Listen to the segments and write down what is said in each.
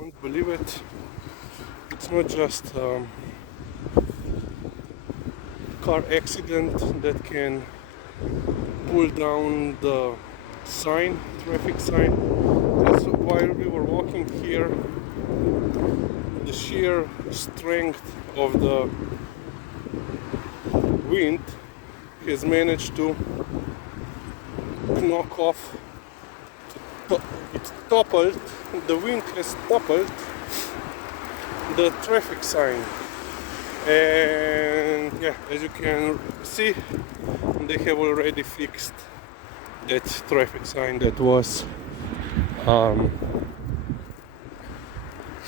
won't believe it. It's not just car accident that can pull down the sign, traffic sign. Also, while we were walking here, the sheer strength of the wind has managed to knock off. It toppled, the wind has toppled the traffic sign, and yeah, as you can see, they have already fixed that traffic sign that was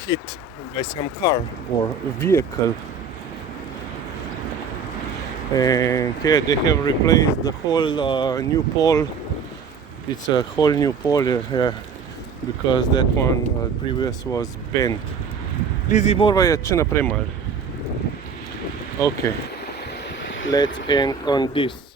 hit by some car or vehicle. And yeah, they have replaced the whole new pole. It's a whole new pole because that one previous was bent. Lizzy, morva je če naprej mal. Okay, let's end on this.